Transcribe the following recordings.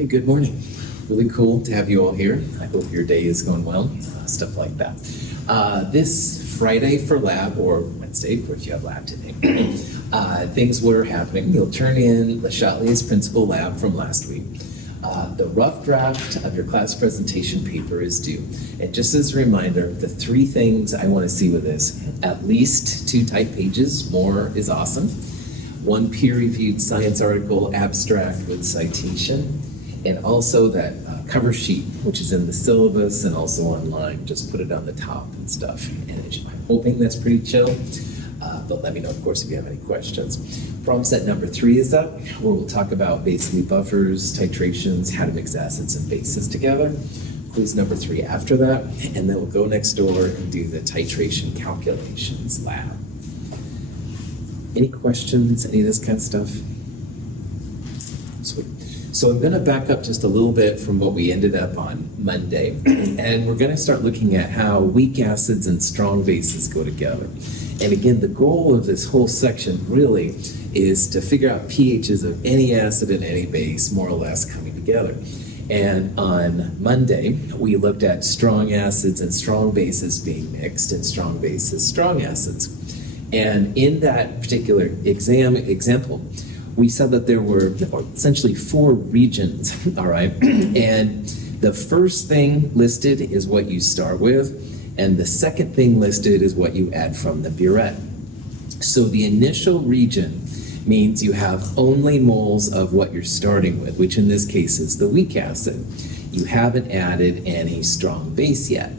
Okay, good morning. Really cool to have you all here. I hope your day is going well, stuff like that. This Friday for lab, or Wednesday, of course you have lab today, things were happening. You'll turn in the Shotley's principal lab from last week. The rough draft of your class presentation paper is due. And just as a reminder, the three things I want to see with this: at least 2 type pages, more is awesome. 1 peer-reviewed science article abstract with citation, and also that cover sheet, which is in the syllabus and also online. Just put it on the top and stuff. And I'm hoping that's pretty chill, but let me know, of course, if you have any questions. Problem set number 3 is up, where we'll talk about basically buffers, titrations, how to mix acids and bases together. Quiz number 3 after that, and then we'll go next door and do the titration calculations lab. Any questions, any of this kind of stuff? Sweet. So I'm going to back up just a little bit from what we ended up on Monday, and we're going to start looking at how weak acids and strong bases go together. And again, the goal of this whole section really is to figure out pHs of any acid and any base more or less coming together. And on Monday, we looked at strong acids and strong bases being mixed, and strong bases, strong acids. And in that particular example, we said that there were essentially 4 regions, all right? And the first thing listed is what you start with, and the second thing listed is what you add from the burette. So the initial region means you have only moles of what you're starting with, which in this case is the weak acid. You haven't added any strong base yet.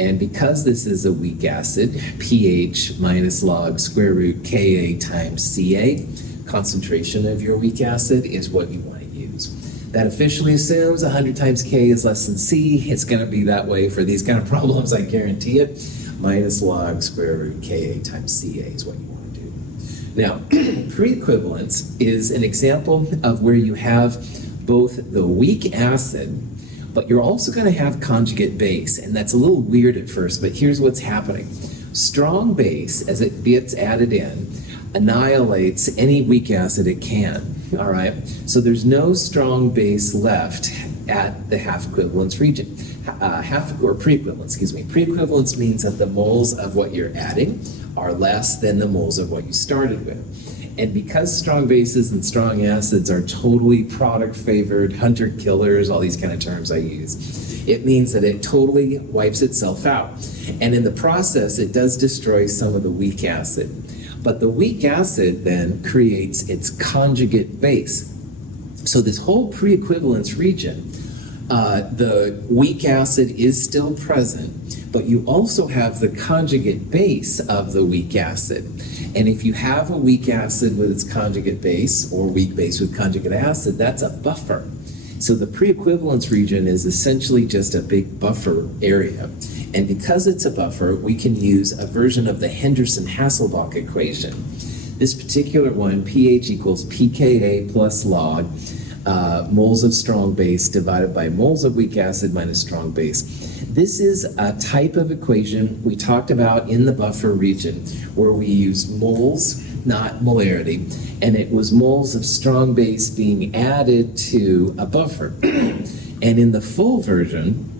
And because this is a weak acid, pH minus log square root Ka times Ca, concentration of your weak acid, is what you want to use. That officially assumes 100 times K is less than C. It's going to be that way for these kind of problems, I guarantee it. Minus log square root Ka times Ca is what you want to do. Now, pre-equivalence is an example of where you have both the weak acid, but you're also going to have conjugate base, and that's a little weird at first, but here's what's happening. Strong base, as it gets added in, annihilates any weak acid it can, all right? So there's no strong base left at the half equivalence region. Pre-equivalence, excuse me. Pre-equivalence means that the moles of what you're adding are less than the moles of what you started with. And because strong bases and strong acids are totally product favored, hunter killers, all these kind of terms I use, it means that it totally wipes itself out. And in the process, it does destroy some of the weak acid. But the weak acid then creates its conjugate base. So this whole pre-equivalence region, the weak acid is still present, but you also have the conjugate base of the weak acid. And if you have a weak acid with its conjugate base, or weak base with conjugate acid, that's a buffer. So the pre-equivalence region is essentially just a big buffer area. And because it's a buffer, we can use a version of the Henderson-Hasselbalch equation. This particular one, pH equals pKa plus log moles of strong base divided by moles of weak acid minus strong base. This is a type of equation we talked about in the buffer region where we use moles, not molarity, and it was moles of strong base being added to a buffer. And in the full version,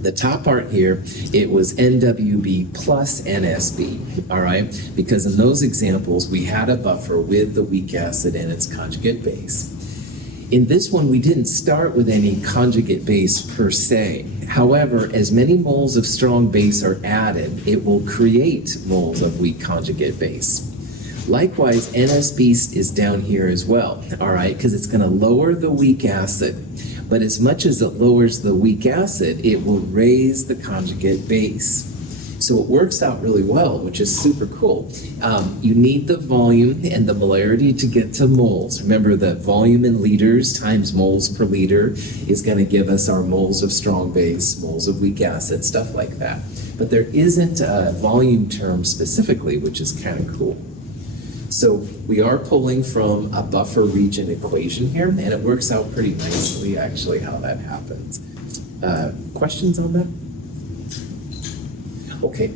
the top part here, it was NWB plus NSB, all right? Because in those examples, we had a buffer with the weak acid and its conjugate base. In this one, we didn't start with any conjugate base per se. However, as many moles of strong base are added, it will create moles of weak conjugate base. Likewise, NSB is down here as well, all right? Because it's going to lower the weak acid. But as much as it lowers the weak acid, it will raise the conjugate base. So it works out really well, which is super cool. You need the volume and the molarity to get to moles. Remember that volume in liters times moles per liter is going to give us our moles of strong base, moles of weak acid, stuff like that. But there isn't a volume term specifically, which is kind of cool. So we are pulling from a buffer region equation here, and it works out pretty nicely, actually, how that happens. Questions on that? Okay.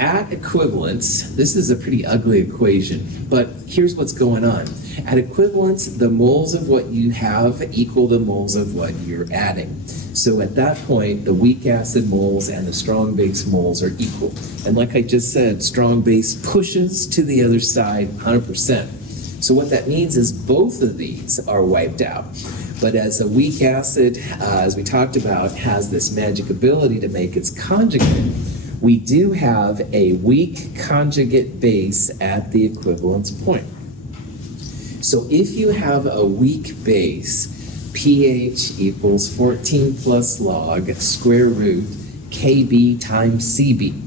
At equivalence, this is a pretty ugly equation, but here's what's going on. At equivalence, the moles of what you have equal the moles of what you're adding. So at that point, the weak acid moles and the strong base moles are equal. And like I just said, strong base pushes to the other side 100%. So what that means is both of these are wiped out. But as a weak acid, as we talked about, has this magic ability to make its conjugate, we do have a weak conjugate base at the equivalence point. So if you have a weak base, pH equals 14 plus log square root Kb times Cb.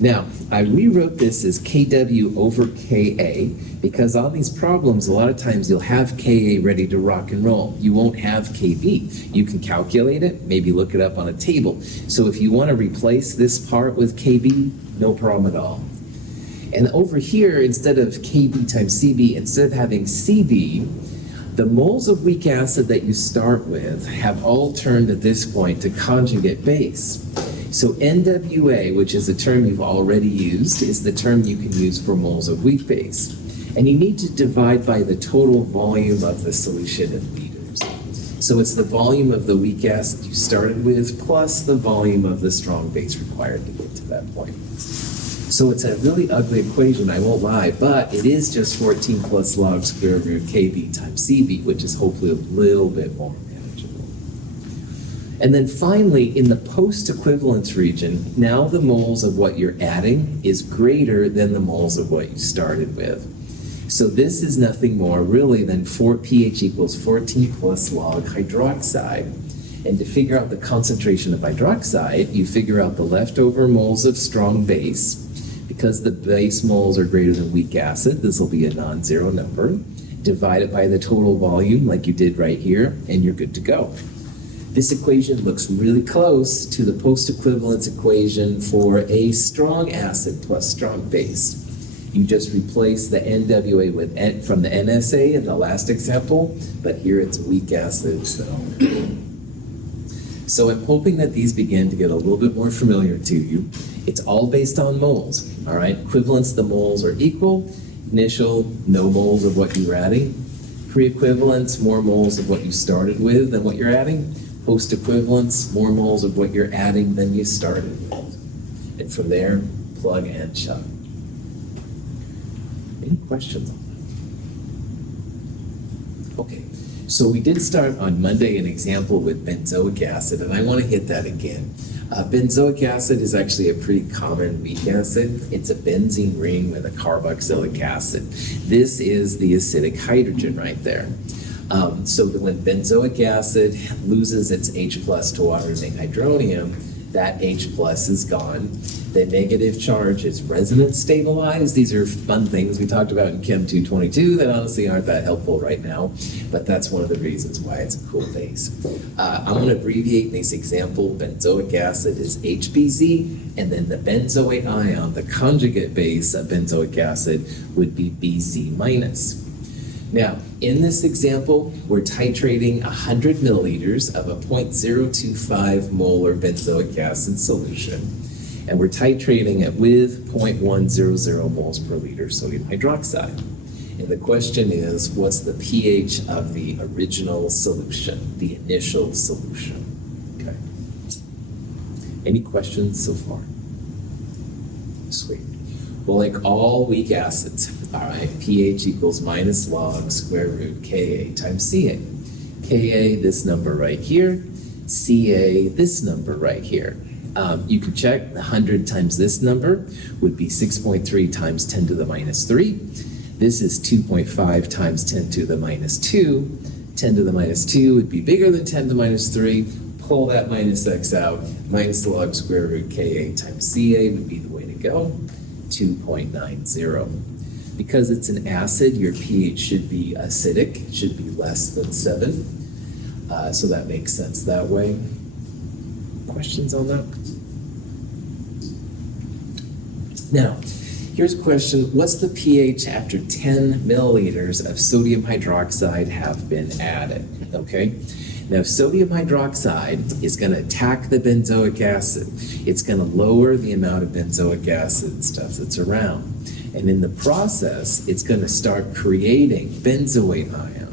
Now, I rewrote this as Kw over Ka because on these problems, a lot of times you'll have Ka ready to rock and roll. You won't have Kb. You can calculate it, maybe look it up on a table. So if you want to replace this part with Kb, no problem at all. And over here, instead of Kb times Cb, instead of having Cb, the moles of weak acid that you start with have all turned at this point to conjugate base. So NWA, which is a term you've already used, is the term you can use for moles of weak base. And you need to divide by the total volume of the solution in liters. So it's the volume of the weak acid you started with plus the volume of the strong base required to get to that point. So it's a really ugly equation, I won't lie, but it is just 14 plus log square root Kb times Cb, which is hopefully a little bit more manageable. And then finally, in the post-equivalence region, now the moles of what you're adding is greater than the moles of what you started with. So this is nothing more really than pH equals 14 plus log hydroxide. And to figure out the concentration of hydroxide, you figure out the leftover moles of strong base. Because the base moles are greater than weak acid, this will be a non-zero number. Divide it by the total volume like you did right here, and you're good to go. This equation looks really close to the post-equivalence equation for a strong acid plus strong base. You just replace the NWA with N from the NSA in the last example, but here it's weak acid. So I'm hoping that these begin to get a little bit more familiar to you. It's all based on moles, all right? Equivalence, the moles are equal. Initial, no moles of what you're adding. Pre-equivalence, more moles of what you started with than what you're adding. Post-equivalence, more moles of what you're adding than you started with. And from there, plug and chug. Any questions on that? Okay, so we did start on Monday an example with benzoic acid, and I want to hit that again. Benzoic acid is actually a pretty common weak acid. It's a benzene ring with a carboxylic acid. This is the acidic hydrogen right there. So that when benzoic acid loses its H plus to water to make hydronium, that H plus is gone. The negative charge is resonance stabilized. These are fun things we talked about in Chem 222 that honestly aren't that helpful right now, but that's one of the reasons why it's a cool base. I'm going to abbreviate this example. Benzoic acid is HBZ, and then the benzoate ion, the conjugate base of benzoic acid, would be BZ minus. Now, in this example, we're titrating 100 milliliters of a 0.025 molar benzoic acid solution, and we're titrating it with 0.100 moles per liter sodium hydroxide. And the question is, what's the pH of the original solution, the initial solution? Okay. Any questions so far? Sweet. Well, like all weak acids, all right, pH equals minus log square root Ka times Ca. Ka, this number right here. Ca, this number right here. You can check 100 times this number would be 6.3 times 10 to the minus 3. This is 2.5 times 10 to the minus 2. 10 to the minus 2 would be bigger than 10 to the minus 3. Pull that minus x out. Minus log square root Ka times Ca would be the way to go. 2.90. Because it's an acid, your pH should be acidic, it should be less than 7. So that makes sense that way. Questions on that? Now, here's a question. What's the pH after 10 milliliters of sodium hydroxide have been added? Okay. Now, sodium hydroxide is going to attack the benzoic acid. It's going to lower the amount of benzoic acid and stuff that's around. And in the process, it's going to start creating benzoate ion.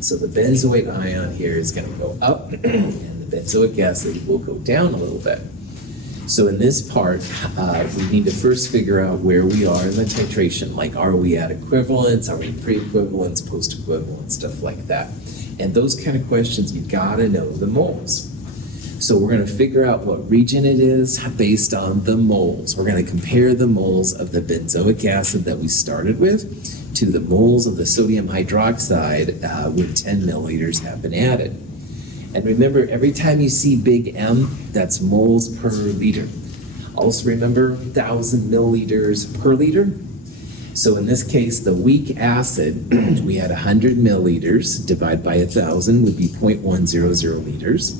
So the benzoate ion here is going to go up, and the benzoic acid will go down a little bit. So in this part, we need to first figure out where we are in the titration. Like, are we at equivalence? Are we pre-equivalence, post-equivalence, stuff like that? And those kind of questions, you gotta know the moles. So we're gonna figure out what region it is based on the moles. We're gonna compare the moles of the benzoic acid that we started with to the moles of the sodium hydroxide when 10 milliliters have been added. And remember, every time you see big M, that's moles per liter. Also remember 1,000 milliliters per liter. So in this case, the weak acid, we had 100 milliliters, divided by 1,000 would be 0.100 liters.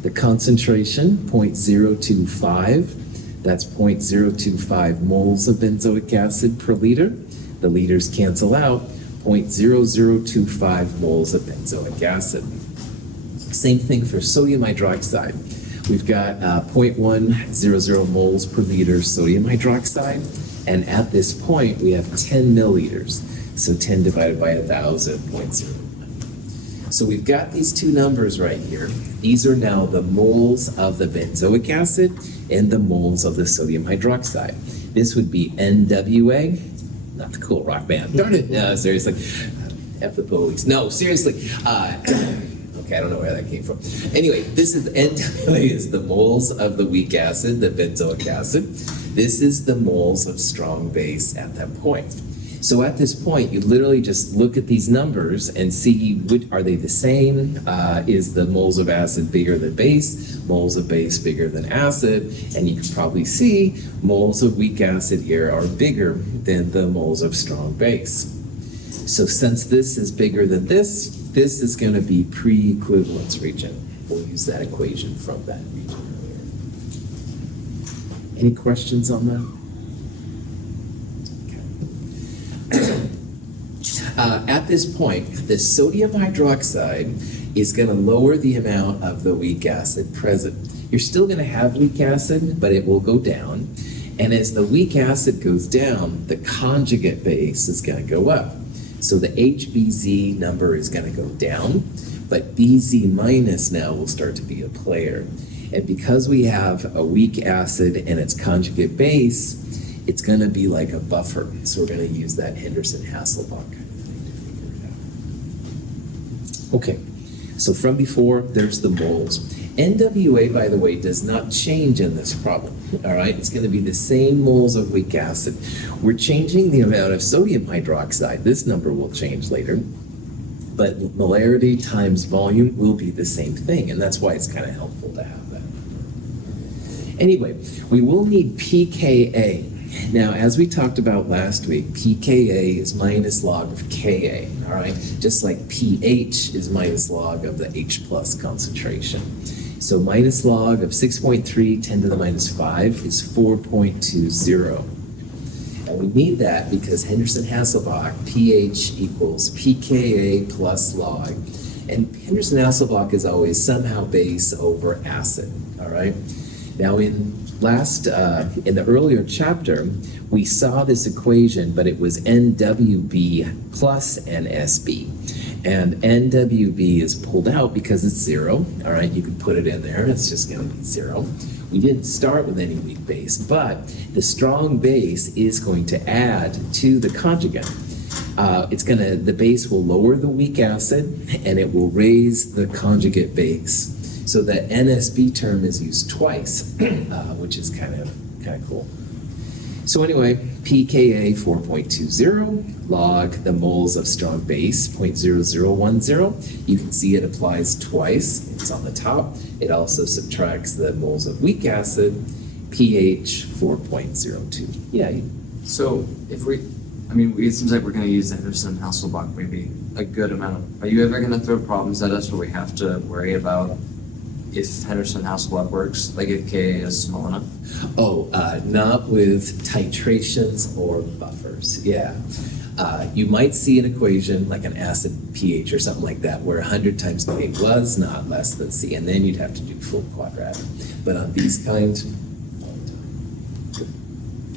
The concentration, 0.025, that's 0.025 moles of benzoic acid per liter. The liters cancel out, 0.0025 moles of benzoic acid. Same thing for sodium hydroxide. We've got 0.100 moles per liter sodium hydroxide, and at this point we have 10 milliliters. So 10 divided by 1,000, 0.01. So we've got these two numbers right here. These are now the moles of the benzoic acid and the moles of the sodium hydroxide. This would be NWA, not the cool rock band. Darn it, no, seriously. F the police. No, seriously. Okay, I don't know where that came from. Anyway, this is NWA is the moles of the weak acid, the benzoic acid. This is the moles of strong base at that point. So at this point, you literally just look at these numbers and see, are they the same? Is the moles of acid bigger than base? Moles of base bigger than acid? And you can probably see moles of weak acid here are bigger than the moles of strong base. So since this is bigger than this is going to be pre-equivalence region. We'll use that equation from that region earlier. Any questions on that? Okay. At this point, the sodium hydroxide is going to lower the amount of the weak acid present. You're still going to have weak acid, but it will go down. And as the weak acid goes down, the conjugate base is going to go up. So the HBZ number is going to go down, but BZ minus now will start to be a player. And because we have a weak acid and its conjugate base, it's going to be like a buffer. So we're going to use that Henderson-Hasselbalch kind of thing to figure it out. Okay, so from before, there's the moles. NWA, by the way, does not change in this problem, all right? It's going to be the same moles of weak acid. We're changing the amount of sodium hydroxide. This number will change later, but molarity times volume will be the same thing, and that's why it's kind of helpful to have that. Anyway, we will need pKa. Now, as we talked about last week, pKa is minus log of Ka, all right? Just like pH is minus log of the H+ concentration. So minus log of 6.3, 10 to the minus 5 is 4.20. And we need that because Henderson-Hasselbalch, pH equals pKa plus log. And Henderson-Hasselbalch is always somehow base over acid, all right? Now in the earlier chapter, we saw this equation, but it was NWB plus NSB. And NWB is pulled out because it's 0. All right, you can put it in there. It's just going to be 0. We didn't start with any weak base, but the strong base is going to add to the conjugate. The base will lower the weak acid, and it will raise the conjugate base. So the NSB term is used twice, which is kind of cool. So anyway, pKa 4.20, log the moles of strong base 0.0010. You can see it applies twice. It's on the top. It also subtracts the moles of weak acid, pH 4.02. Yeah. So if it seems like we're going to use Henderson-Hasselbalch maybe a good amount. Are you ever going to throw problems at us where we have to worry about if Henderson-Hasselbalch works, like if Ka is small enough? Oh, not with titrations or buffers, yeah. You might see an equation like an acid pH or something like that where 100 times K was not less than C, and then you'd have to do full quadratic. But on these kinds,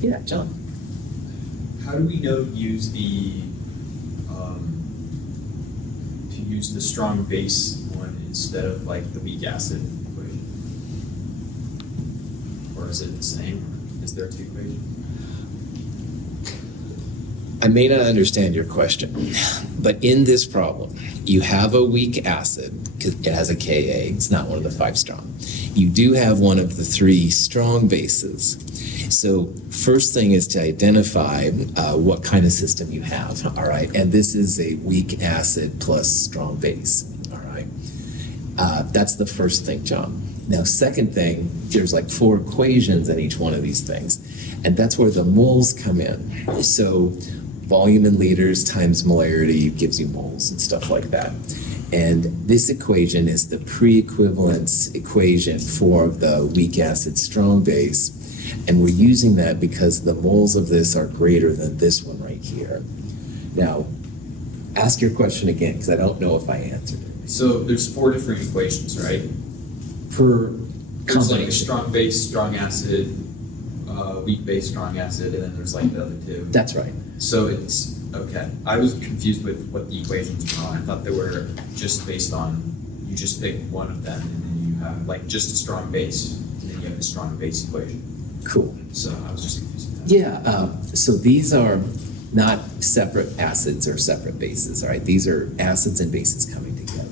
yeah, John. How do we know to use the strong base one instead of like the weak acid equation? Or is it the same? Is there two equations? I may not understand your question, but in this problem, you have a weak acid, because it has a Ka, it's not one of the 5 strong. You do have one of the 3 strong bases. So first thing is to identify what kind of system you have, all right? And this is a weak acid plus strong base, all right? That's the first thing, John. Now, second thing, there's like 4 equations in each one of these things, and that's where the moles come in. So volume in liters times molarity gives you moles and stuff like that. And this equation is the pre-equivalence equation for the weak acid strong base. And we're using that because the moles of this are greater than this one right here. Now, ask your question again, because I don't know if I answered it. So there's 4 different equations, right? Per There's like a combination. strong base, strong acid, weak base, strong acid, and then there's like the other 2. That's right. So it's, okay. I was confused with what the equations were on. I thought they were just based on, you just pick one of them and then you have like just a strong base, and then you have the strong base equation. Cool. So I was just confused with that. Yeah, so these are not separate acids or separate bases, all right? These are acids and bases coming together.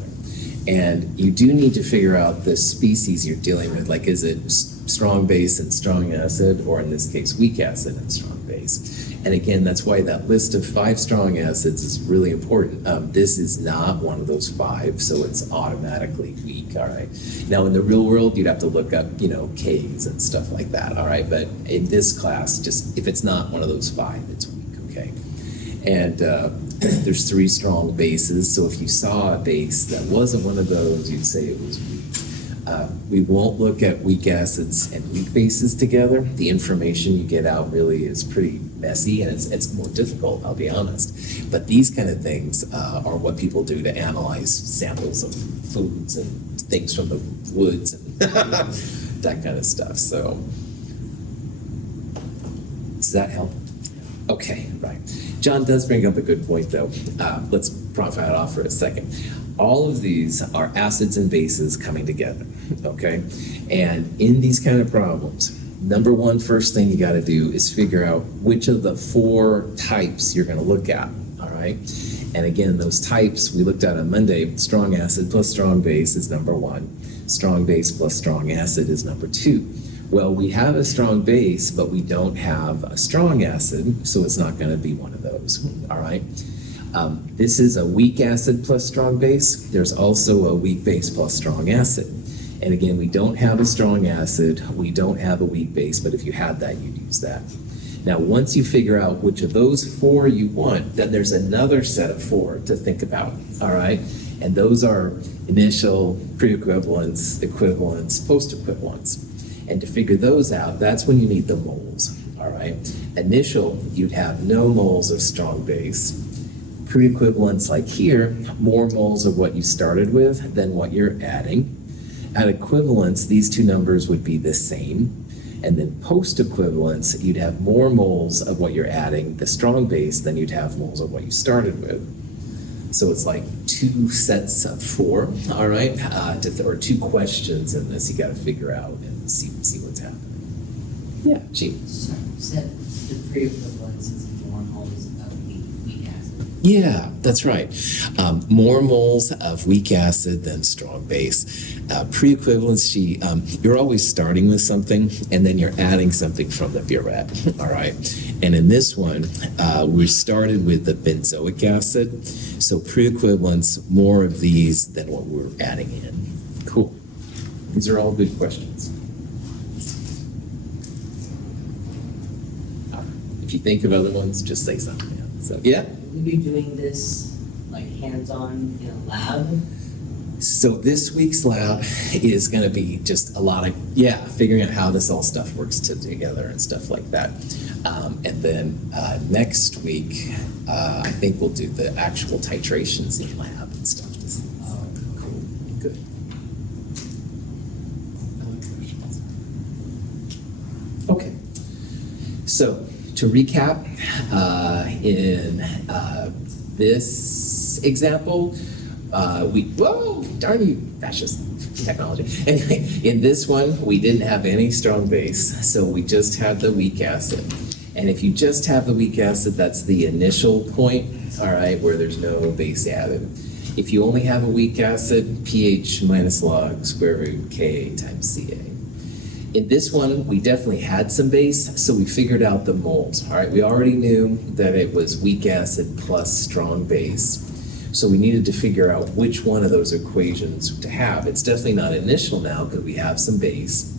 And you do need to figure out the species you're dealing with, like is it strong base and strong acid, or in this case, weak acid and strong base. And again, that's why that list of 5 strong acids is really important. This is not one of those 5, so it's automatically weak, all right? Now, in the real world, you'd have to look up, Ks and stuff like that, all right? But in this class, just if it's not one of those 5, it's weak, okay? And there's 3 strong bases, so if you saw a base that wasn't one of those, you'd say it was weak. We won't look at weak acids and weak bases together. The information you get out really is pretty messy, and it's more difficult, I'll be honest. But these kind of things are what people do to analyze samples of foods and things from the woods and that kind of stuff. So, does that help? Okay, right. John does bring up a good point, though. Let's profile it off for a second. All of these are acids and bases coming together, okay? And in these kind of problems, number one, first thing you got to do is figure out which of the 4 types you're going to look at, all right? And again, those types we looked at on Monday, strong acid plus strong base is number 1. Strong base plus strong acid is number 2. Well, we have a strong base, but we don't have a strong acid, so it's not going to be one of those, all right? This is a weak acid plus strong base. There's also a weak base plus strong acid. And again, we don't have a strong acid, we don't have a weak base, but if you had that, you'd use that. Now, once you figure out which of those 4 you want, then there's another set of 4 to think about, all right? And those are initial, pre-equivalence, equivalence, post-equivalence. And to figure those out, that's when you need the moles, all right? Initial, you'd have no moles of strong base. Pre-equivalence, like here, more moles of what you started with than what you're adding. At equivalence, these 2 numbers would be the same. And then post-equivalence, you'd have more moles of what you're adding, the strong base, than you'd have moles of what you started with. So it's like 2 sets of 4, all right? Or 2 questions in this you got to figure out and see what's happening. Yeah, Gene. So said the pre-equivalence is more moles of weak acid. Yeah, that's right. More moles of weak acid than strong base. Pre-equivalence, you're always starting with something, and then you're adding something from the burette, all right? And in this one, we started with the benzoic acid, so pre-equivalence, more of these than what we're adding in. Cool. These are all good questions. If you think of other ones, just say something. Yeah. So, yeah? Will we be doing this like hands-on in a lab? So this week's lab is going to be just a lot of, figuring out how this all stuff works together and stuff like that. And then next week, I think we'll do the actual titrations in lab and stuff. Cool, good. Okay, so to recap, in this example, whoa, darn you, that's just technology. Anyway, in this one, we didn't have any strong base, so we just had the weak acid. And if you just have the weak acid, that's the initial point, all right, where there's no base added. If you only have a weak acid, pH minus log square root Ka times Ca. In this one, we definitely had some base, so we figured out the moles, all right? We already knew that it was weak acid plus strong base. So we needed to figure out which one of those equations to have. It's definitely not initial now because we have some base.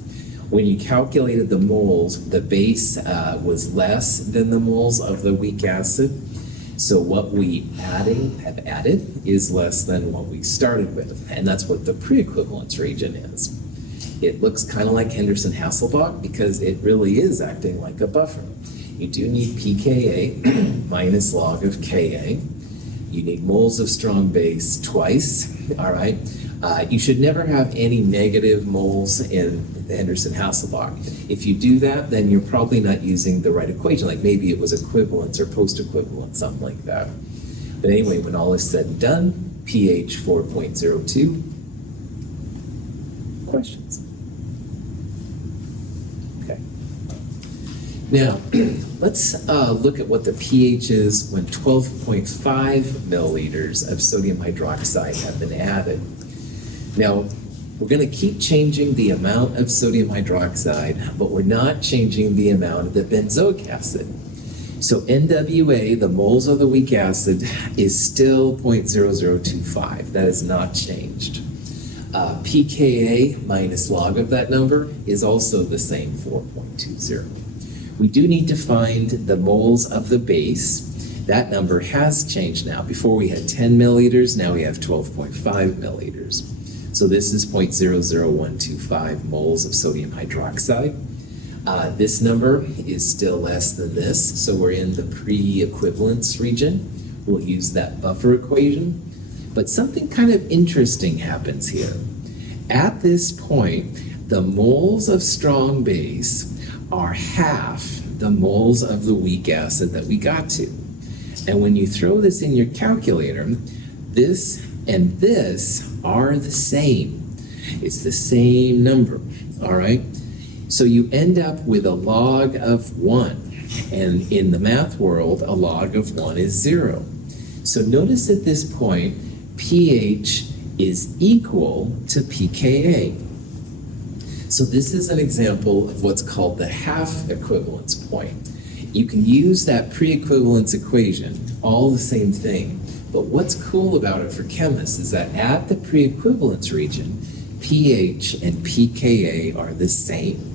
When you calculated the moles, the base was less than the moles of the weak acid. So what we have added is less than what we started with. And that's what the pre-equivalence region is. It looks kind of like Henderson-Hasselbalch because it really is acting like a buffer. You do need pKa minus log of Ka. You need moles of strong base twice, all right? You should never have any negative moles in Henderson-Hasselbalch. If you do that, then you're probably not using the right equation, like maybe it was equivalence or post-equivalence, something like that. But anyway, when all is said and done, pH 4.02. Questions? Okay. Now, let's look at what the pH is when 12.5 milliliters of sodium hydroxide have been added. Now, we're going to keep changing the amount of sodium hydroxide, but we're not changing the amount of the benzoic acid. So NWA, the moles of the weak acid, is still 0.0025. That has not changed. pKa minus log of that number is also the same, 4.20. We do need to find the moles of the base. That number has changed now. Before we had 10 milliliters, now we have 12.5 milliliters. So this is 0.00125 moles of sodium hydroxide. This number is still less than this, so we're in the pre-equivalence region. We'll use that buffer equation. But something kind of interesting happens here. At this point, the moles of strong base are half the moles of the weak acid that we got to. And when you throw this in your calculator, this and this are the same. It's the same number, all right? So you end up with a log of 1. And in the math world, a log of 1 is 0. So notice at this point, pH is equal to pKa. So this is an example of what's called the half equivalence point. You can use that pre-equivalence equation, all the same thing, but what's cool about it for chemists is that at the pre-equivalence region, pH and pKa are the same.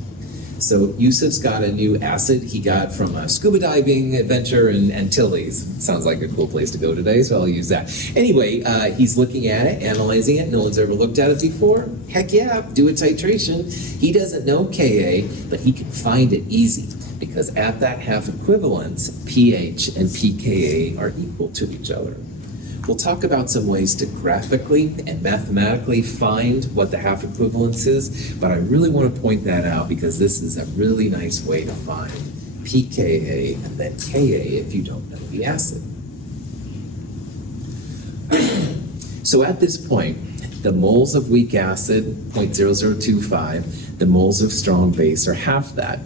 So Yusuf's got a new acid he got from a scuba diving adventure in Antilles. Sounds like a cool place to go today, so I'll use that. Anyway, he's looking at it, analyzing it. No one's ever looked at it before. Heck yeah, do a titration. He doesn't know Ka, but he can find it easy because at that half equivalence, pH and pKa are equal to each other. We'll talk about some ways to graphically and mathematically find what the half equivalence is, but I really want to point that out because this is a really nice way to find pKa and then Ka if you don't know the acid. So at this point, the moles of weak acid, 0.0025, the moles of strong base are half that.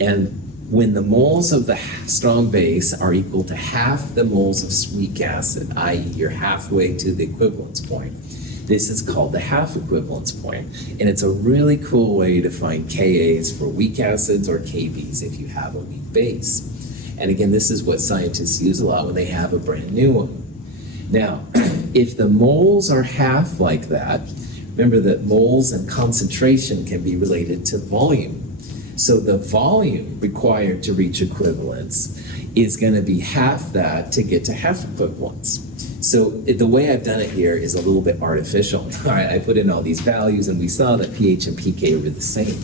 And when the moles of the strong base are equal to half the moles of weak acid, i.e. you're halfway to the equivalence point, this is called the half equivalence point. And it's a really cool way to find Kas for weak acids or Kbs if you have a weak base. And again, this is what scientists use a lot when they have a brand new one. Now, if the moles are half like that, remember that moles and concentration can be related to volume. So the volume required to reach equivalence is going to be half that to get to half equivalence. So the way I've done it here is a little bit artificial. All right, I put in all these values and we saw that pH and pK were the same.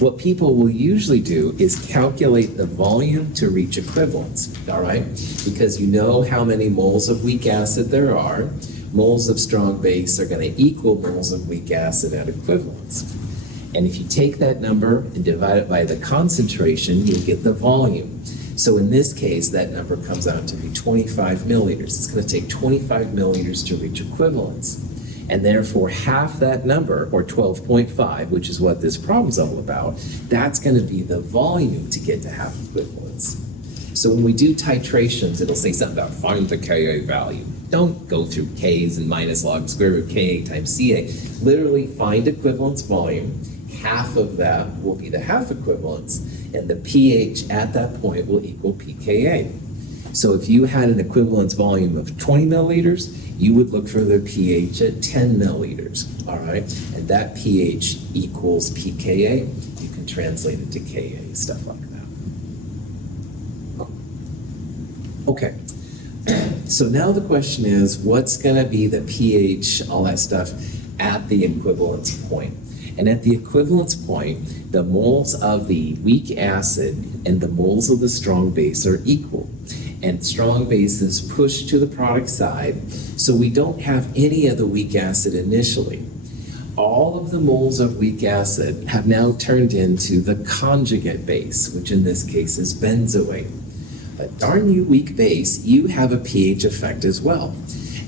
What people will usually do is calculate the volume to reach equivalence, all right? Because you know how many moles of weak acid there are. Moles of strong base are going to equal moles of weak acid at equivalence. And if you take that number and divide it by the concentration, you'll get the volume. So in this case, that number comes out to be 25 milliliters. It's going to take 25 milliliters to reach equivalence. And therefore, half that number, or 12.5, which is what this problem's all about, that's going to be the volume to get to half equivalence. So when we do titrations, it'll say something about find the Ka value. Don't go through Ks and minus log square root Ka times Ca. Literally find equivalence volume. Half of that will be the half equivalence, and the pH at that point will equal pKa. So if you had an equivalence volume of 20 milliliters, you would look for the pH at 10 milliliters, all right? And that pH equals pKa. You can translate it to Ka, stuff like that. Okay. So now the question is, what's gonna be the pH, all that stuff, at the equivalence point? And at the equivalence point, the moles of the weak acid and the moles of the strong base are equal. And strong bases push to the product side, so we don't have any of the weak acid initially. All of the moles of weak acid have now turned into the conjugate base, which in this case is benzoate. But darn you, weak base, you have a pH effect as well.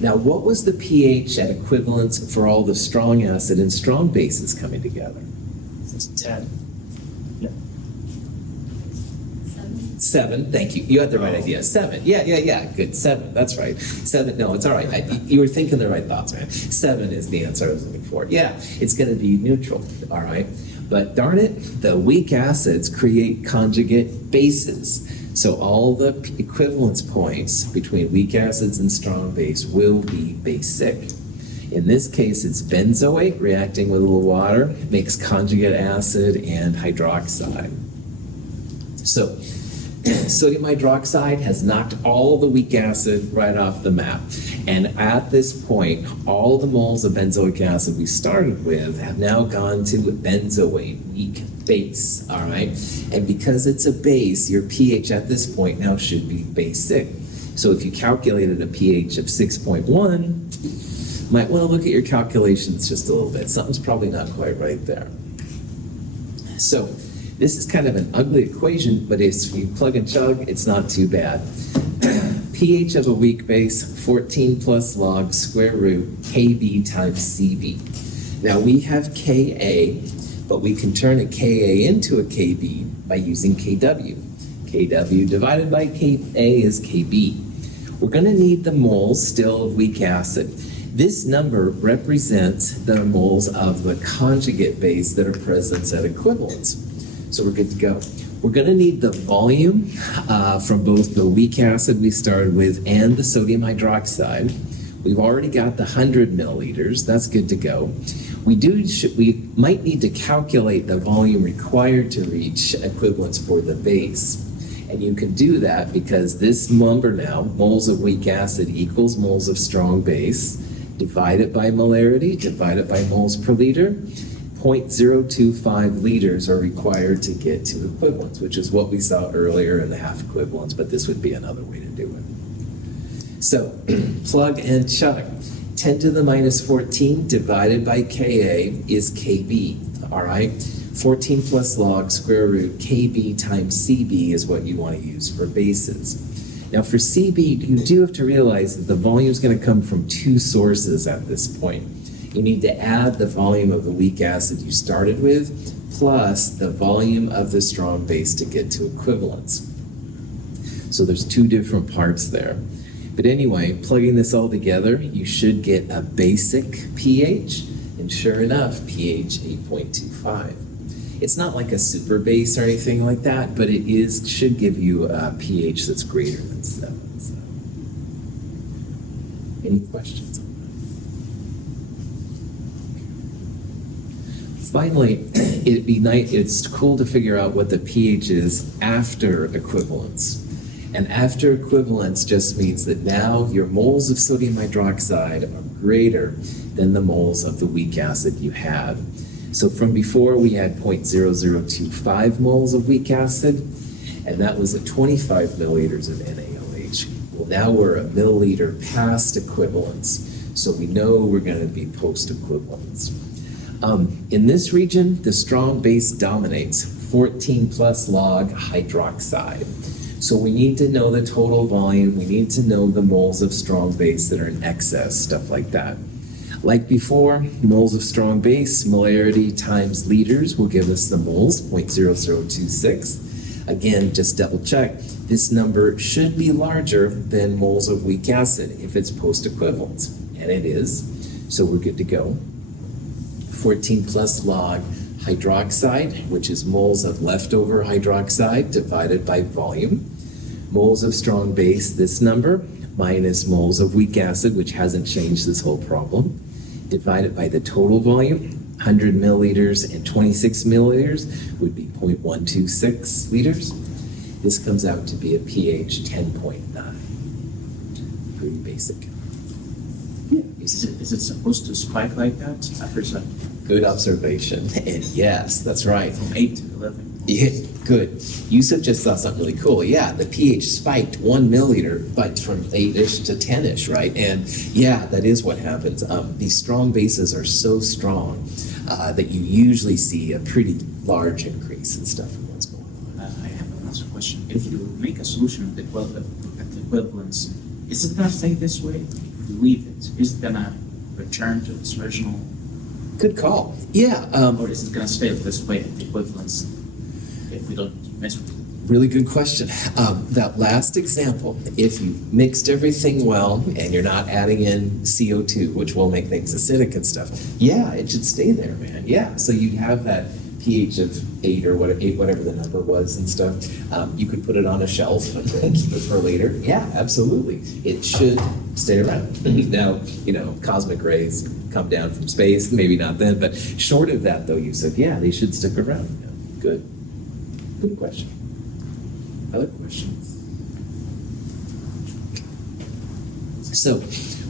Now, what was the pH at equivalence for all the strong acid and strong bases coming together? It's 10. 7, thank you. You had the right idea. 7. Yeah. Good. 7. That's right. 7. No, it's all right. You were thinking the right thoughts, man. 7 is the answer I was looking for. Yeah, it's going to be neutral. All right. But darn it, the weak acids create conjugate bases. So all the equivalence points between weak acids and strong base will be basic. In this case, it's benzoate reacting with a little water, makes conjugate acid and hydroxide. So sodium hydroxide has knocked all the weak acid right off the map. And at this point, all the moles of benzoic acid we started with have now gone to benzoate, weak base, all right? And because it's a base, your pH at this point now should be basic. So if you calculated a pH of 6.1, might want to look at your calculations just a little bit. Something's probably not quite right there. So this is kind of an ugly equation, but if you plug and chug, it's not too bad. pH of a weak base, 14 plus log square root Kb times Cb. Now we have Ka, but we can turn a Ka into a Kb by using Kw. Kw divided by Ka is Kb. We're going to need the moles still of weak acid. This number represents the moles of the conjugate base that are present at equivalence. So we're good to go. We're going to need the volume from both the weak acid we started with and the sodium hydroxide. We've already got the 100 milliliters. That's good to go. We might need to calculate the volume required to reach equivalence for the base. And you can do that because this number now, moles of weak acid equals moles of strong base, divided by molarity, divided by moles per liter. 0.025 liters are required to get to equivalence, which is what we saw earlier in the half equivalence, but this would be another way to do it. So plug and chug. 10 to the minus 14 divided by Ka is Kb, all right? 14 plus log square root Kb times Cb is what you want to use for bases. Now for Cb, you do have to realize that the volume is going to come from two sources at this point. You need to add the volume of the weak acid you started with, plus the volume of the strong base to get to equivalence. So there's two different parts there. But anyway, plugging this all together, you should get a basic pH, and sure enough, pH 8.25. It's not like a super base or anything like that, but it should give you a pH that's greater than 7. So. Any questions on that? Finally, it's cool to figure out what the pH is after equivalence. And after equivalence just means that now your moles of sodium hydroxide are greater than the moles of the weak acid you had. So from before we had 0.0025 moles of weak acid, and that was at 25 milliliters of NaOH. Well, now we're a milliliter past equivalence, so we know we're going to be post-equivalence. In this region, the strong base dominates, 14 plus log hydroxide. So we need to know the total volume, we need to know the moles of strong base that are in excess, stuff like that. Like before, moles of strong base, molarity times liters will give us the moles, 0.0026. Again, just double check, this number should be larger than moles of weak acid if it's post-equivalence, and it is, so we're good to go. 14 plus log hydroxide, which is moles of leftover hydroxide divided by volume. Moles of strong base, this number, minus moles of weak acid, which hasn't changed this whole problem, divided by the total volume. 100 milliliters and 26 milliliters would be 0.126 liters. This comes out to be a pH 10.9. Pretty basic. Is it supposed to spike like that after some Good observation. And yes, that's right. from 8 to 11? Yeah, good. Yusuf just saw something really cool. Yeah, the pH spiked 1 milliliter, but from 8-ish to 10-ish, right? And yeah, that is what happens. These strong bases are so strong that you usually see a pretty large increase in stuff in what's going on. I have another question. If you make a solution at the equivalence, is it gonna stay this way? If we leave it, is it gonna return to its original, Good call. Yeah, or is it gonna stay this way at the equivalence if we don't mess with it? really good question. That last example, if you mixed everything well and you're not adding in CO2, which will make things acidic and stuff, yeah, it should stay there, man. Yeah, so you'd have that pH of 8 or whatever the number was and stuff. You could put it on a shelf and keep it for later. Yeah, absolutely. It should stay around. Now, cosmic rays come down from space, maybe not then, but short of that though, Yusuf, yeah, they should stick around. Yeah, good. Good question. Other questions? So,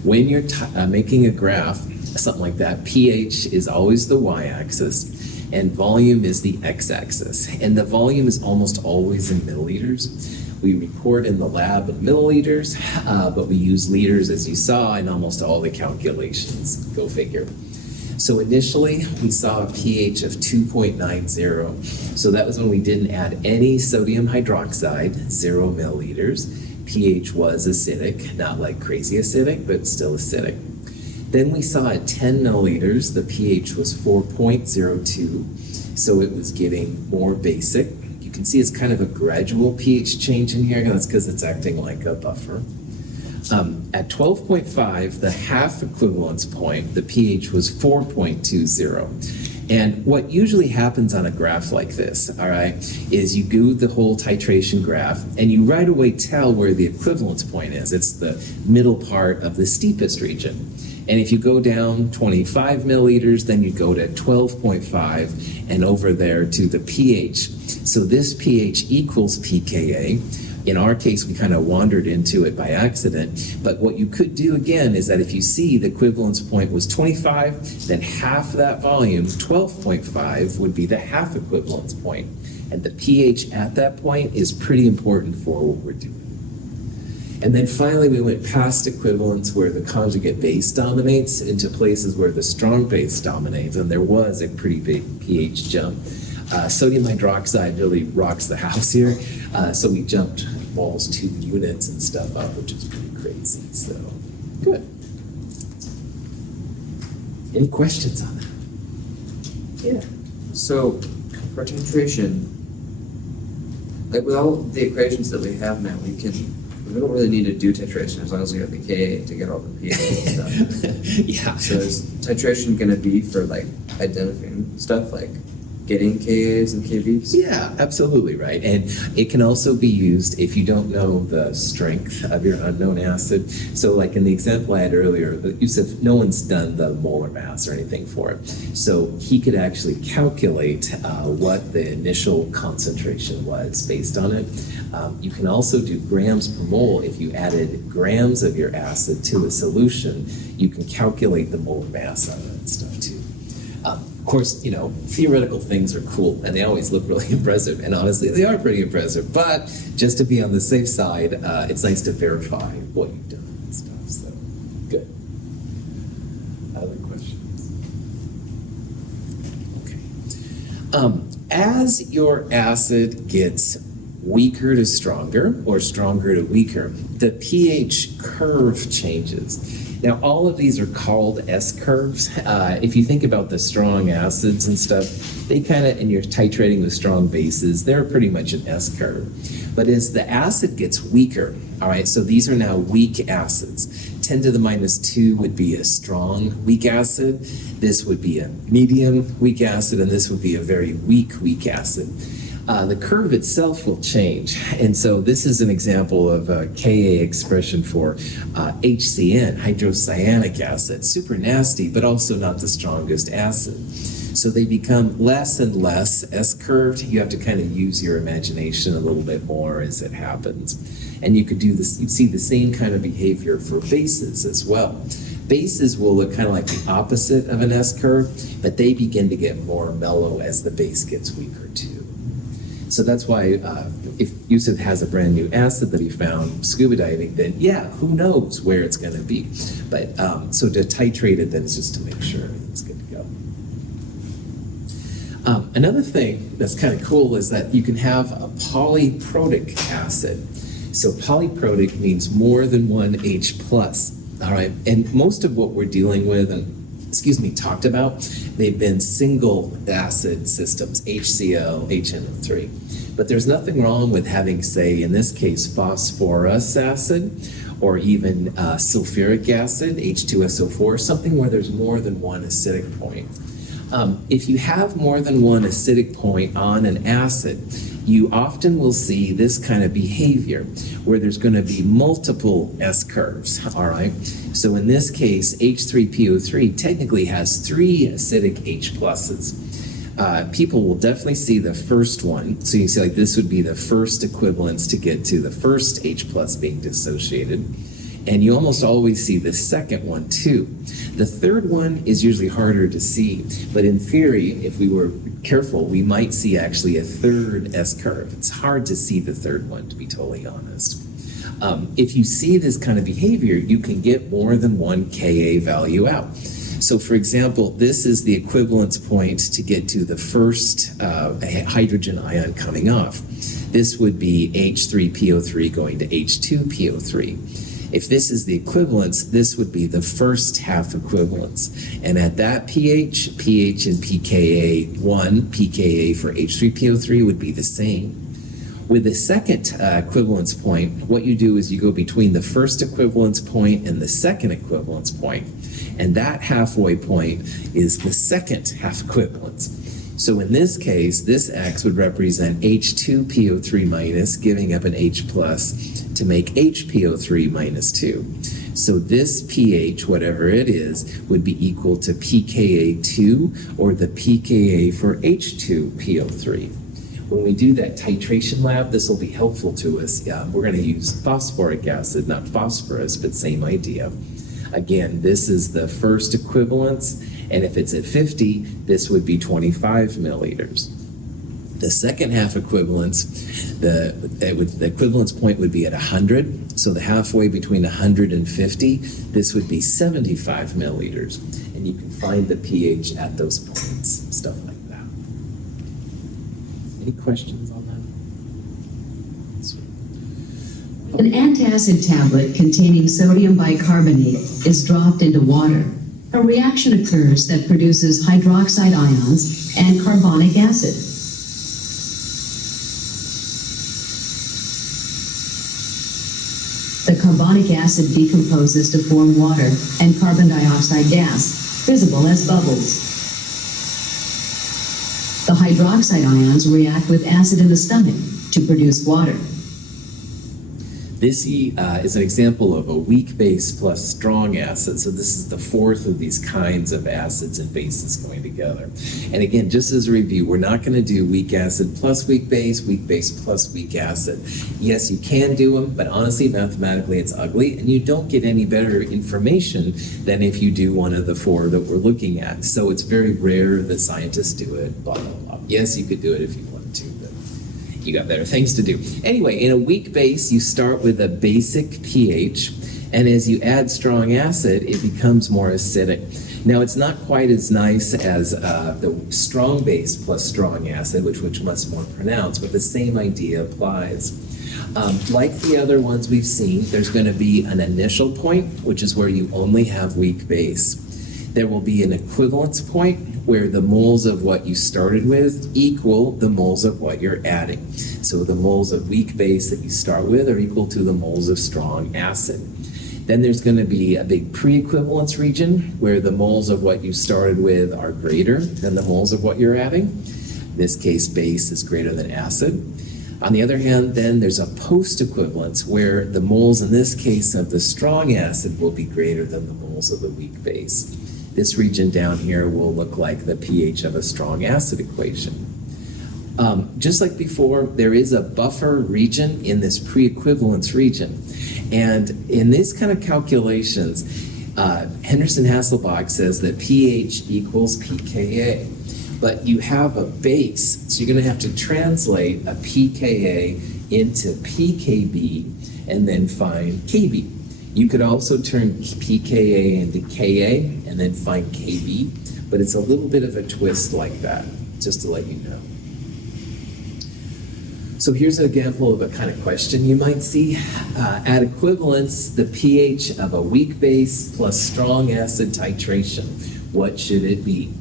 when you're making a graph, something like that, pH is always the y-axis, and volume is the x-axis. And the volume is almost always in milliliters. We report in the lab in milliliters, but we use liters, as you saw, in almost all the calculations. Go figure. So initially, we saw a pH of 2.90. So that was when we didn't add any sodium hydroxide, 0 milliliters. pH was acidic, not like crazy acidic, but still acidic. Then we saw at 10 milliliters, the pH was 4.02. So it was getting more basic. You can see it's kind of a gradual pH change in here. That's because it's acting like a buffer. At 12.5, the half equivalence point, the pH was 4.20. And what usually happens on a graph like this, all right, is you do the whole titration graph and you right away tell where the equivalence point is. It's the middle part of the steepest region. And if you go down 25 milliliters, then you go to 12.5 and over there to the pH. So this pH equals pKa. In our case, we kind of wandered into it by accident. But what you could do again is that if you see the equivalence point was 25, then half that volume, 12.5, would be the half equivalence point. And the pH at that point is pretty important for what we're doing. And then finally, we went past equivalence where the conjugate base dominates into places where the strong base dominates. And there was a pretty big pH jump. Sodium hydroxide really rocks the house here. So we jumped moles 2 units and stuff up, which is pretty crazy. So, good. Any questions on that? Yeah. So, for titration, like with all the equations that we have now, we don't really need to do titration as long as we have the Ka to get all the pH and stuff. Yeah. So is titration going to be for like identifying stuff like getting KAs and KVs? Yeah, absolutely right. And it can also be used if you don't know the strength of your unknown acid. So like in the example I had earlier, Yusuf, no one's done the molar mass or anything for it. So he could actually calculate what the initial concentration was based on it. You can also do grams per mole. If you added grams of your acid to a solution, you can calculate the molar mass of it and stuff too. Of course, you know, theoretical things are cool and they always look really impressive, and honestly, they are pretty impressive. But just to be on the safe side, it's nice to verify what you've done and stuff. So, good. Other questions? Okay. As your acid gets weaker to stronger or stronger to weaker, the pH curve changes. Now, all of these are called S-curves. If you think about the strong acids and stuff, they kind of, and you're titrating with strong bases, they're pretty much an S-curve. But as the acid gets weaker, all right, so these are now weak acids. 10 to the minus 2 would be a strong weak acid. This would be a medium weak acid, and this would be a very weak acid. The curve itself will change. And so this is an example of a Ka expression for HCN, hydrocyanic acid. Super nasty, but also not the strongest acid. So they become less and less S-curved. You have to kind of use your imagination a little bit more as it happens. And you could do this, you'd see the same kind of behavior for bases as well. Bases will look kind of like the opposite of an S-curve, but they begin to get more mellow as the base gets weaker too. So that's why if Yusuf has a brand new acid that he found scuba diving, then yeah, who knows where it's going to be. But so to titrate it, then it's just to make sure everything's good to go. Another thing that's kind of cool is that you can have a polyprotic acid. So polyprotic means more than one H plus. All right, and most of what we're dealing with and talked about, they've been single acid systems, HCl, HNO3. But there's nothing wrong with having, say, in this case, phosphorus acid, or even sulfuric acid, H2SO4, something where there's more than one acidic point. If you have more than one acidic point on an acid, you often will see this kind of behavior where there's going to be multiple S-curves, all right? So in this case, H3PO3 technically has 3 acidic H pluses. People will definitely see the first one. So you see like this would be the first equivalence to get to the first H plus being dissociated. And you almost always see the second one too. The third one is usually harder to see, but in theory, if we were careful, we might see actually a third S-curve. It's hard to see the third one, to be totally honest. If you see this kind of behavior, you can get more than one Ka value out. So for example, this is the equivalence point to get to the first hydrogen ion coming off. This would be H3PO3 going to H2PO3. If this is the equivalence, this would be the first half equivalence. And at that pH, pH and pKa 1, pKa for H3PO3 would be the same. With the second equivalence point, what you do is you go between the first equivalence point and the second equivalence point. And that halfway point is the second half equivalence. So in this case, this X would represent H2PO3 minus, giving up an H plus to make HPO3 minus 2. So this pH, whatever it is, would be equal to pKa2 or the pKa for H2PO3. When we do that titration lab, this will be helpful to us. We're going to use phosphoric acid, not phosphorus, but same idea. Again, this is the first equivalence, and if it's at 50, this would be 25 milliliters. The second half equivalence, the equivalence point would be at 100, so the halfway between 100 and 50, this would be 75 milliliters. And you can find the pH at those points, stuff like that. Any questions on that? An antacid tablet containing sodium bicarbonate is dropped into water. A reaction occurs that produces hydroxide ions and carbonic acid. The carbonic acid decomposes to form water and carbon dioxide gas, visible as bubbles. The hydroxide ions react with acid in the stomach to produce water. This is an example of a weak base plus strong acid. So this is the fourth of these kinds of acids and bases going together. And again, just as a review, we're not going to do weak acid plus weak base plus weak acid. Yes, you can do them, but honestly, mathematically, it's ugly, and you don't get any better information than if you do one of the four that we're looking at. So it's very rare that scientists do it, blah, blah, blah. Yes, you could do it if you wanted to, but you got better things to do. Anyway, in a weak base, you start with a basic pH, and as you add strong acid, it becomes more acidic. Now, it's not quite as nice as the strong base plus strong acid, which much more pronounced, but the same idea applies. Like the other ones we've seen, there's going to be an initial point, which is where you only have weak base. There will be an equivalence point where the moles of what you started with equal the moles of what you're adding. So the moles of weak base that you start with are equal to the moles of strong acid. Then there's going to be a big pre-equivalence region where the moles of what you started with are greater than the moles of what you're adding. In this case, base is greater than acid. On the other hand, then there's a post-equivalence where the moles in this case of the strong acid will be greater than the moles of the weak base. This region down here will look like the pH of a strong acid equation. Just like before, there is a buffer region in this pre-equivalence region. And in these kind of calculations, Henderson-Hasselbalch says that pH equals pKa. But you have a base, so you're going to have to translate a pKa into pKb and then find Kb. You could also turn pKa into Ka and then find Kb, but it's a little bit of a twist like that, just to let you know. So here's an example of a kind of question you might see. At equivalence, the pH of a weak base plus strong acid titration, what should it be?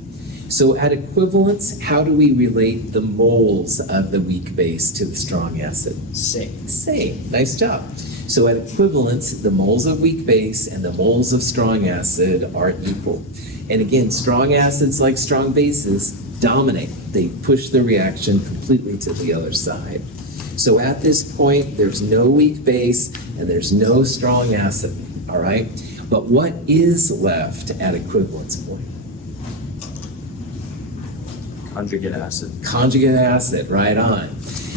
So at equivalence, how do we relate the moles of the weak base to the strong acid? Same. Nice job. So at equivalence, the moles of weak base and the moles of strong acid are equal. And again, strong acids, like strong bases, dominate. They push the reaction completely to the other side. So at this point, there's no weak base and there's no strong acid, all right? But what is left at equivalence point? Conjugate acid. Conjugate acid, right on.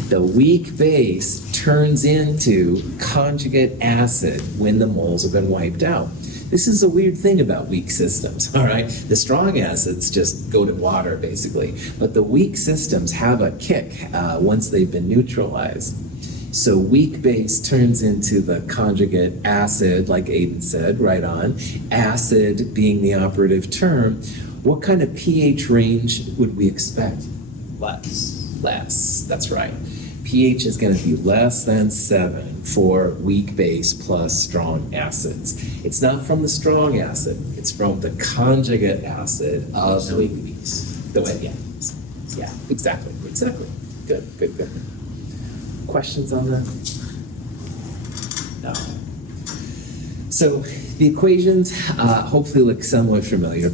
The weak base turns into conjugate acid when the moles have been wiped out. This is a weird thing about weak systems, all right? The strong acids just go to water, basically. But the weak systems have a kick once they've been neutralized. So weak base turns into the conjugate acid, like Aiden said, right on. Acid being the operative term. What kind of pH range would we expect? Less, that's right. pH is going to be less than 7 for weak base plus strong acids. It's not from the strong acid, it's from the conjugate acid of the weak base. Yeah, exactly. Good. Questions on that? No. So the equations hopefully look somewhat familiar.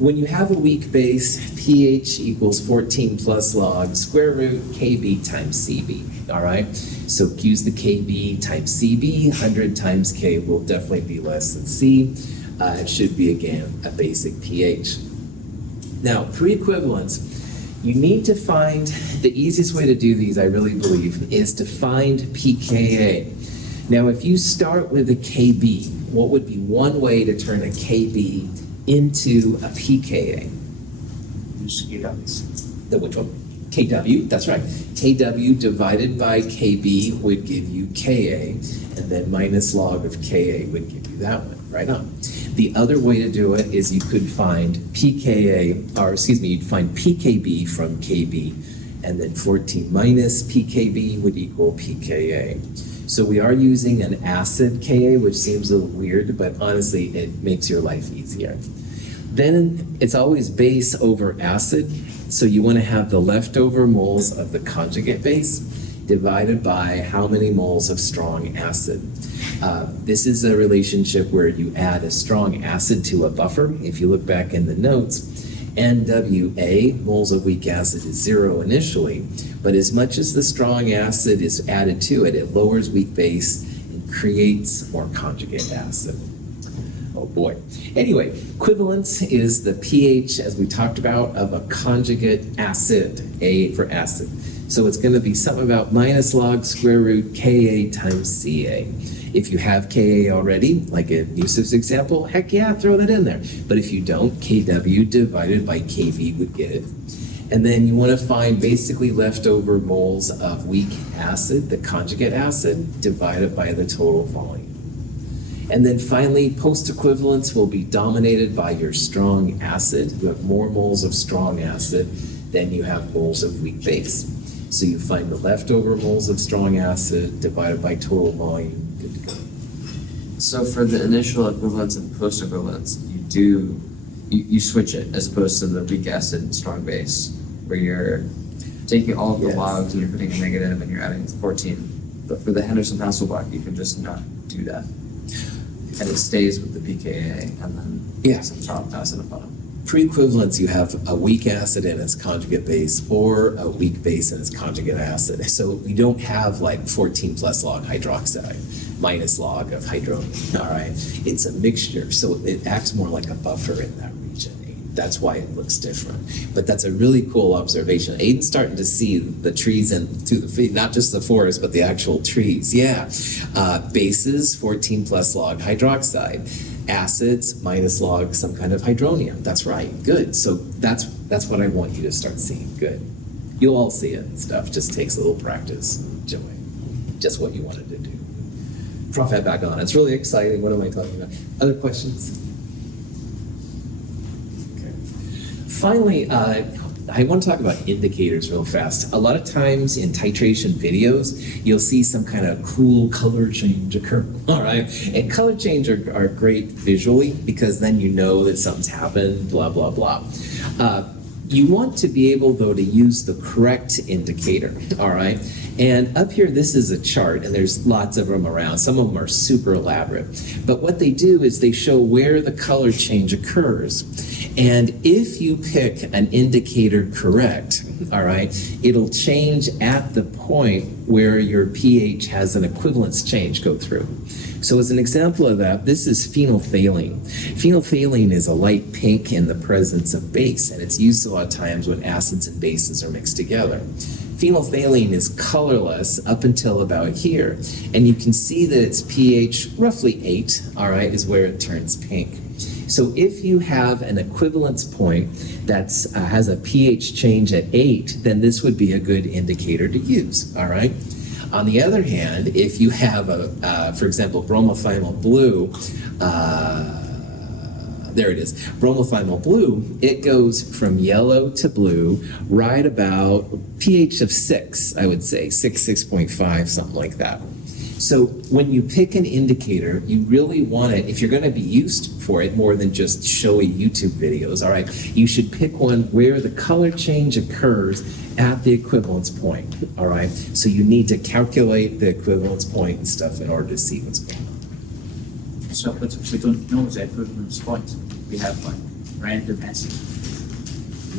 When you have a weak base, pH equals 14 plus log square root Kb times Cb, all right? So use the Kb times Cb, 100 times K will definitely be less than C. It should be, again, a basic pH. Now, pre-equivalence, you need to find, the easiest way to do these, I really believe, is to find pKa. Now, if you start with a Kb, what would be one way to turn a Kb into a pKa? Use KW. The which one? Kw, that's right. Kw divided by Kb would give you Ka, and then minus log of Ka would give you that one, right on. The other way to do it is you could find you'd find pKb from Kb, and then 14 minus pKb would equal pKa. So we are using an acid Ka, which seems a little weird, but honestly, it makes your life easier. Then it's always base over acid, so you want to have the leftover moles of the conjugate base divided by how many moles of strong acid. This is a relationship where you add a strong acid to a buffer. If you look back in the notes, NWA, moles of weak acid, is 0 initially, but as much as the strong acid is added to it, it lowers weak base and creates more conjugate acid. Oh boy. Anyway, equivalence is the pH, as we talked about, of a conjugate acid, A for acid. So it's going to be something about minus log square root Ka times Ca. If you have Ka already, like in Yusuf's example, heck yeah, throw that in there. But if you don't, Kw divided by Kv would get it. And then you want to find basically leftover moles of weak acid, the conjugate acid, divided by the total volume. And then finally, post-equivalence will be dominated by your strong acid. You have more moles of strong acid than you have moles of weak base. So you find the leftover moles of strong acid divided by total volume. Good to go. So for the initial equivalence and post-equivalence, you switch it as opposed to the weak acid and strong base, where you're taking all of the Yes. logs and you're putting a negative and you're adding 14. But for the Henderson-Hasselbalch, you can just not do that. And it stays with the pKa and then some top acid at the bottom. Pre-equivalence, you have a weak acid and its conjugate base, or a weak base and its conjugate acid. So we don't have like 14 plus log hydroxide minus log of hydronium, all right? It's a mixture, so it acts more like a buffer in that region. That's why it looks different. But that's a really cool observation. Aiden's starting to see the trees and through the feet, not just the forest, but the actual trees. Yeah. Bases, 14 plus log hydroxide. Acids, minus log some kind of hydronium. That's right. Good. So that's what I want you to start seeing. Good. You'll all see it and stuff. Just takes a little practice. Joy. Just what you wanted to do. Prof hat back on. It's really exciting. What am I talking about? Other questions? Finally, I want to talk about indicators real fast. A lot of times in titration videos, you'll see some kind of cool color change occur, all right? And color change are great visually because then you know that something's happened, blah, blah, blah. You want to be able, though, to use the correct indicator, all right? And up here, this is a chart, and there's lots of them around. Some of them are super elaborate. But what they do is they show where the color change occurs. And if you pick an indicator correct, all right, it'll change at the point where your pH has an equivalence change go through. So as an example of that, this is phenolphthalein. Phenolphthalein is a light pink in the presence of base, and it's used a lot of times when acids and bases are mixed together. Phenolphthalein is colorless up until about here, and you can see that its pH, roughly 8, all right, is where it turns pink. So if you have an equivalence point that has a pH change at 8, then this would be a good indicator to use, all right? On the other hand, if you have, for example, bromothiamyl blue, there it is, bromothiamyl blue, it goes from yellow to blue right about pH of 6, I would say, 6.5, something like that. So when you pick an indicator, you really want it, if you're going to be used for it more than just showy YouTube videos, all right, you should pick one where the color change occurs at the equivalence point, all right? So you need to calculate the equivalence point and stuff in order to see what's going on. So, but we don't know the equivalence point. We have like random acid.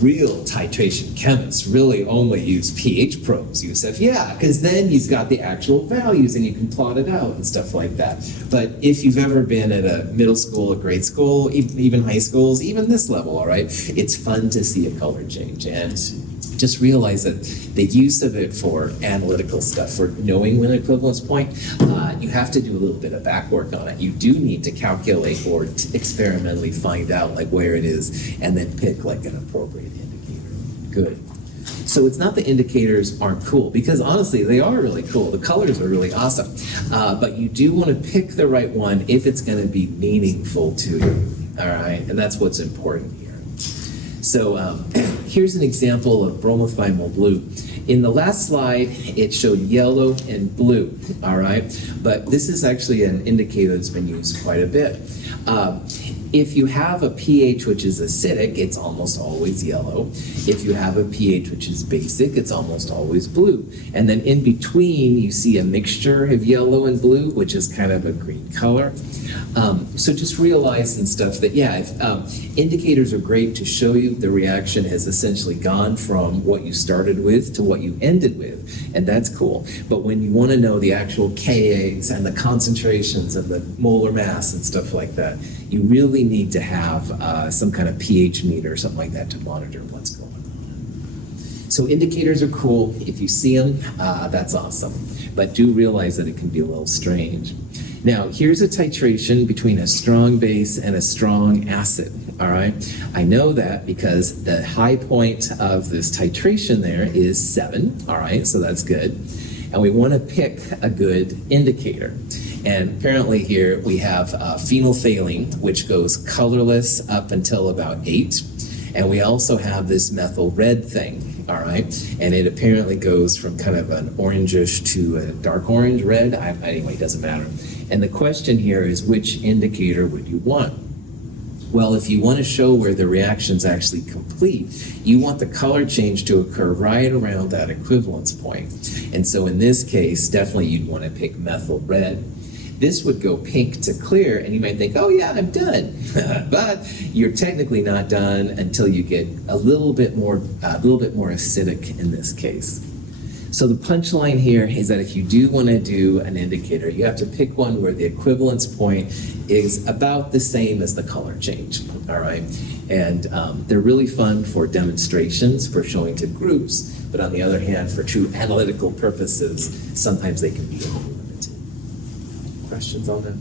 Real titration chemists really only use pH probes, Yusuf. Yeah, because then you've got the actual values and you can plot it out and stuff like that. But if you've ever been at a middle school, a grade school, even high schools, even this level, all right, it's fun to see a color change. And just realize that the use of it for analytical stuff, for knowing when equivalence point, you have to do a little bit of back work on it. You do need to calculate or experimentally find out like where it is and then pick like an appropriate indicator. Good. So it's not the indicators aren't cool, because honestly, they are really cool. The colors are really awesome. But you do want to pick the right one if it's going to be meaningful to you, all right? And that's what's important here. So here's an example of bromothymol blue. In the last slide, it showed yellow and blue, all right? But this is actually an indicator that's been used quite a bit. If you have a pH which is acidic, it's almost always yellow. If you have a pH which is basic, it's almost always blue. And then in between, you see a mixture of yellow and blue, which is kind of a green color. So just realize and stuff that, yeah, indicators are great to show you the reaction has essentially gone from what you started with to what you ended with, and that's cool. But when you want to know the actual Kas and the concentrations and the molar mass and stuff like that, you really need to have some kind of pH meter or something like that to monitor what's going on. So indicators are cool. If you see them, that's awesome. But do realize that it can be a little strange. Now, here's a titration between a strong base and a strong acid, all right? I know that because the high point of this titration there is 7, all right? So that's good. And we want to pick a good indicator. And apparently here we have phenolphthalein, which goes colorless up until about 8. And we also have this methyl red thing, all right? And it apparently goes from kind of an orangish to a dark orange red. Anyway, it doesn't matter. And the question here is, which indicator would you want? Well, if you want to show where the reaction's actually complete, you want the color change to occur right around that equivalence point. And so in this case, definitely you'd want to pick methyl red. This would go pink to clear, and you might think, oh yeah, I'm done. But you're technically not done until you get a little bit more acidic in this case. So the punchline here is that if you do want to do an indicator, you have to pick one where the equivalence point is about the same as the color change, all right? And they're really fun for demonstrations, for showing to groups, but on the other hand, for true analytical purposes, sometimes they can be a little limited. Questions on that?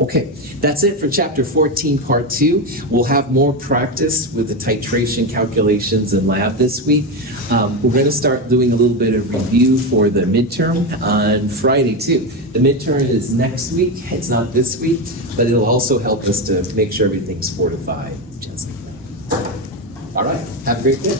Okay, that's it for chapter 14, part 2. We'll have more practice with the titration calculations in lab this week. We're going to start doing a little bit of review for the midterm on Friday too. The midterm is next week, it's not this week, but it'll also help us to make sure everything's 4 to 5. All right, have a great day.